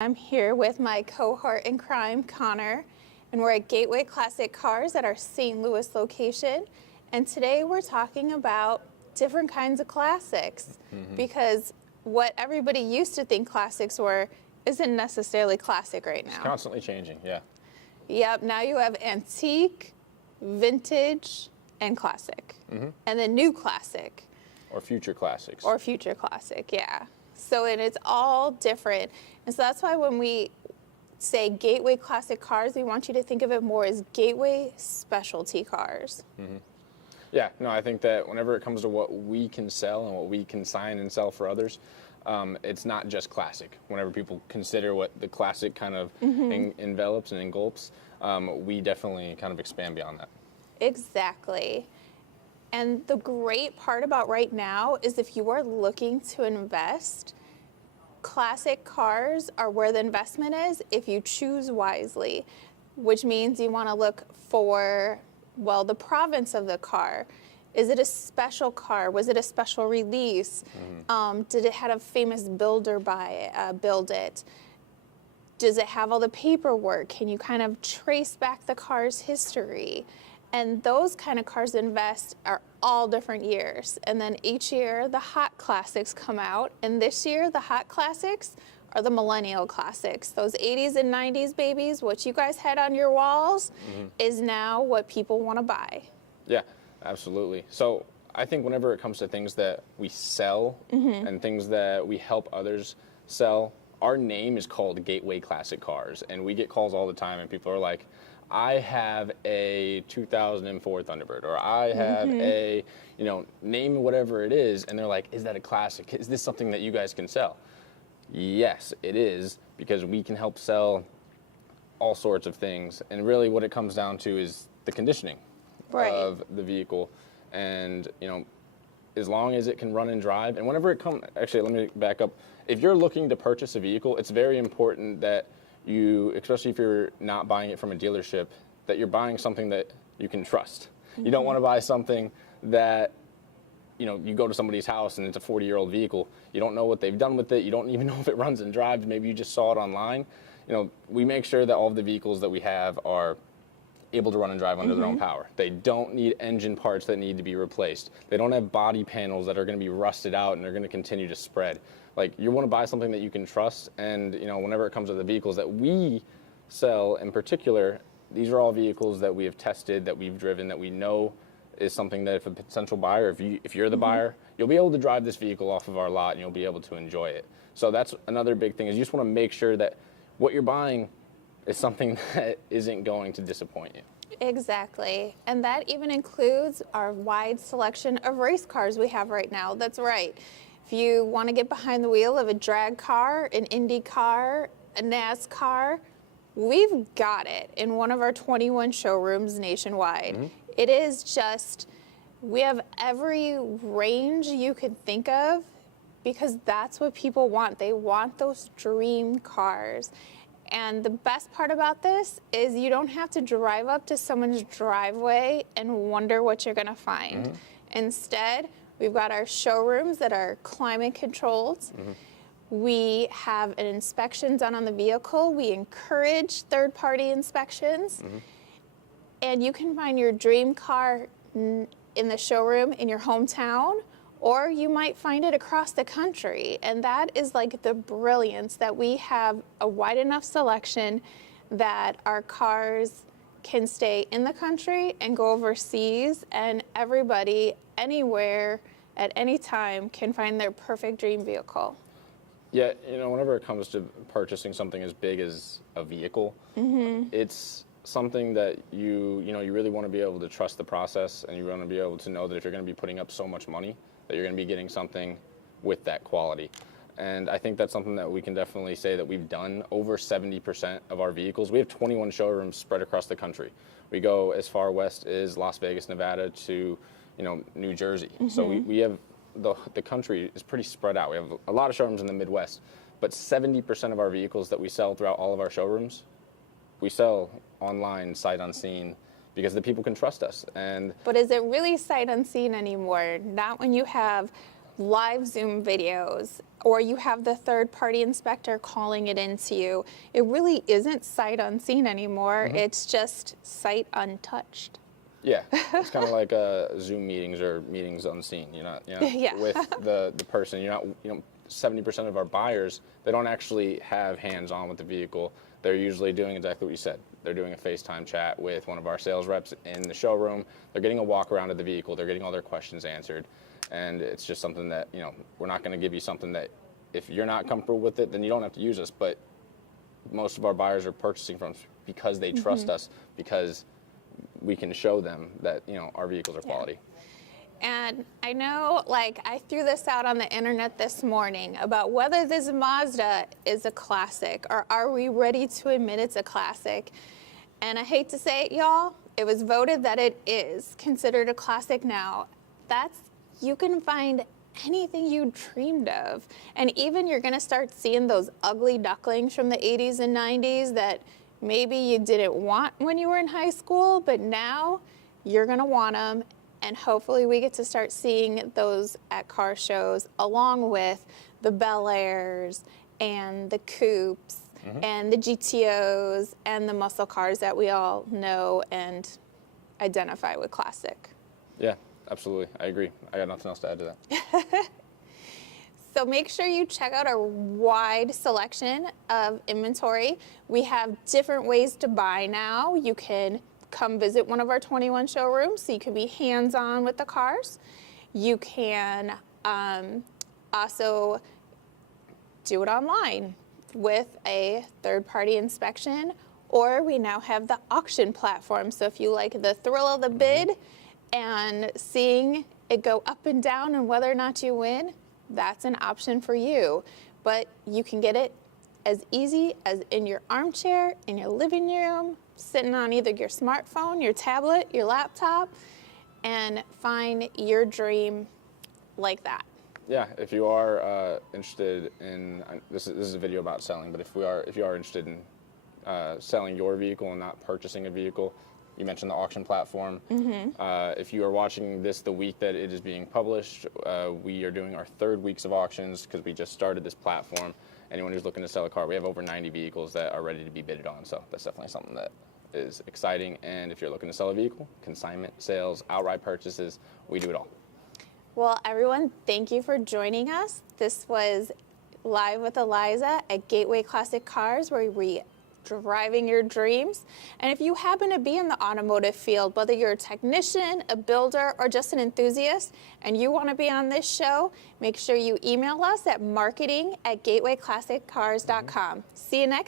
I'm here with my cohort in crime, Connor, and we're at Gateway Classic Cars at our St. Louis location. And today we're talking about different kinds of classics because what everybody used to think classics were isn't necessarily classic right now. It's constantly changing, yeah. Yep, now you have antique, vintage, and classic. And then new classic. Or future classics. Or future classic, yeah. So it's all different. And so that's why when we say Gateway Classic Cars, we want you to think of it more as Gateway Specialty Cars. Yeah, no, I think that whenever it comes to what we can sell and what we can sign and sell for others, it's not just classic. Whenever people consider what the classic kind of envelops and engulfs, we definitely kind of expand beyond that. Exactly. And the great part about right now is if you are looking to invest, classic cars are where the investment is if you choose wisely, which means you want to look for, well, the provenance of the car. Is it a special car? Was it a special release? Did it have a famous builder build it? Does it have all the paperwork? Can you kind of trace back the car's history? And those kind of cars invest are all different years. And then each year, the hot classics come out. And this year, the hot classics are the millennial classics. Those 80s and 90s babies, what you guys had on your walls, is now what people want to buy. Yeah, absolutely. So I think whenever it comes to things that we sell and things that we help others sell, our name is called Gateway Classic Cars. And we get calls all the time and people are like, I have a 2004 Thunderbird, or I have a, name whatever it is, and they're like, is that a classic? Is this something that you guys can sell? Yes, it is, because we can help sell all sorts of things, and really what it comes down to is the conditioning of the vehicle, and, as long as it can run and drive, and whenever it comes, actually, let me back up. If you're looking to purchase a vehicle, it's very important that you, especially if you're not buying it from a dealership, that you're buying something that you can trust. You don't want to buy something that, you go to somebody's house and it's a 40-year-old vehicle. You don't know what they've done with it. You don't even know if it runs and drives. Maybe you just saw it online. We make sure that all of the vehicles that we have are able to run and drive under their own power. They don't need engine parts that need to be replaced. They don't have body panels that are going to be rusted out and they're going to continue to spread. Like, you want to buy something that you can trust, and whenever it comes to the vehicles that we sell in particular, these are all vehicles that we have tested, that we've driven, that we know is something that if a potential buyer, if you're the buyer, you'll be able to drive this vehicle off of our lot and you'll be able to enjoy it. So that's another big thing, is you just want to make sure that what you're buying is something that isn't going to disappoint you. Exactly. And that even includes our wide selection of race cars we have right now. That's right. If you want to get behind the wheel of a drag car, an Indy car, a NASCAR, we've got it in one of our 21 showrooms nationwide. It is just, we have every range you could think of because that's what people want. They want those dream cars. And the best part about this is you don't have to drive up to someone's driveway and wonder what you're going to find. Instead, we've got our showrooms that are climate controlled. We have an inspection done on the vehicle. We encourage third-party inspections. And you can find your dream car in the showroom in your hometown, or you might find it across the country. And that is like the brilliance, that we have a wide enough selection that our cars can stay in the country and go overseas, and everybody anywhere at any time can find their perfect dream vehicle. Yeah, whenever it comes to purchasing something as big as a vehicle, it's something that you really want to be able to trust the process, and you want to be able to know that if you're going to be putting up so much money, that you're going to be getting something with that quality. And I think that's something that we can definitely say that we've done. Over 70% of our vehicles, we have 21 showrooms spread across the country. We go as far west as Las Vegas, Nevada to, New Jersey. So we have, the country is pretty spread out. We have a lot of showrooms in the Midwest, but 70% of our vehicles that we sell throughout all of our showrooms, we sell online, sight unseen, because the people can trust us. But is it really sight unseen anymore? Not when you have live Zoom videos, or you have the third-party inspector calling it into you. It really isn't sight unseen anymore. It's just sight untouched. Yeah, it's kind of like Zoom meetings or meetings unseen. You're not Yeah. with the person. You're not, 70% of our buyers, they don't actually have hands-on with the vehicle. They're usually doing exactly what you said. They're doing a FaceTime chat with one of our sales reps in the showroom. They're getting a walk around of the vehicle. They're getting all their questions answered. And it's just something that, we're not going to give you something that if you're not comfortable with it, then you don't have to use us. But most of our buyers are purchasing from us because they trust us, because we can show them that, our vehicles are quality. And I know, I threw this out on the internet this morning about whether this Mazda is a classic, or are we ready to admit it's a classic? And I hate to say it, y'all, it was voted that it is considered a classic now. You can find anything you dreamed of. And even you're gonna start seeing those ugly ducklings from the 80s and 90s that maybe you didn't want when you were in high school, but now you're gonna want them. And hopefully we get to start seeing those at car shows, along with the Bel Airs and the Coupes and the GTOs and the muscle cars that we all know and identify with classic. Yeah, absolutely. I agree. I got nothing else to add to that. So make sure you check out our wide selection of inventory. We have different ways to buy now. You can come visit one of our 21 showrooms so you can be hands-on with the cars. You can also do it online with a third-party inspection, or we now have the auction platform. So if you like the thrill of the bid and seeing it go up and down and whether or not you win, that's an option for you. But you can get it as easy as in your armchair, in your living room, sitting on either your smartphone, your tablet, your laptop, and find your dream like that. Yeah, if you are interested in, this is a video about selling, but if you are interested in selling your vehicle and not purchasing a vehicle, you mentioned the auction platform. If you are watching this the week that it is being published, we are doing our 3rd weeks of auctions because we just started this platform. Anyone who's looking to sell a car, we have over 90 vehicles that are ready to be bidded on, so that's definitely something that is exciting. And if you're looking to sell a vehicle, consignment, sales, outright purchases, we do it all. Well, everyone, thank you for joining us. This was Live with Eliza at Gateway Classic Cars, where we driving your dreams. And if you happen to be in the automotive field, whether you're a technician, a builder, or just an enthusiast, and you want to be on this show, make sure you email us at marketing@gatewayclassiccars.com. See you next